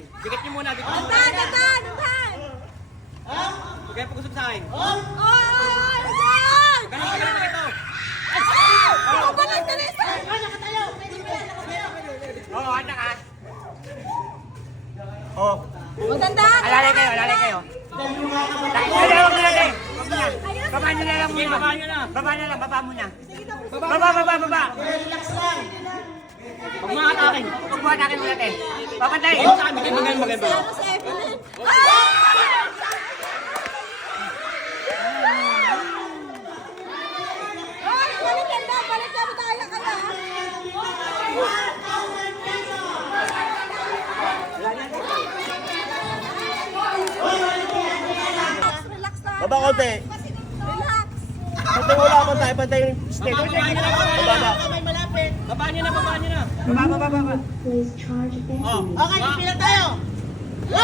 Dikit niyo muna, dikit niyo muna. Dandan! Huwag kayo pag-usap sa akin. Oy! Dandan! Ganun na ito. Balik ka nisa! Oo, anak ka. Oo. Maganda! Alalay kayo. Huwag na natin. Baba nyo na lang muna. Baba muna. Baba. Relax lang. Huwag mga atakin. Huwag mga atakin muna natin. Papantay. Maganda. Ano si Evelyn? Ay! Balikan na! Balikan mo tayo kaya! Relax na! Baba konti. Relax! Pantay wala ako tayo. Pantay yung step. Baba niyo na. Baba niyo na. Baba. Please charge battery. Okay, pipila tayo. 1,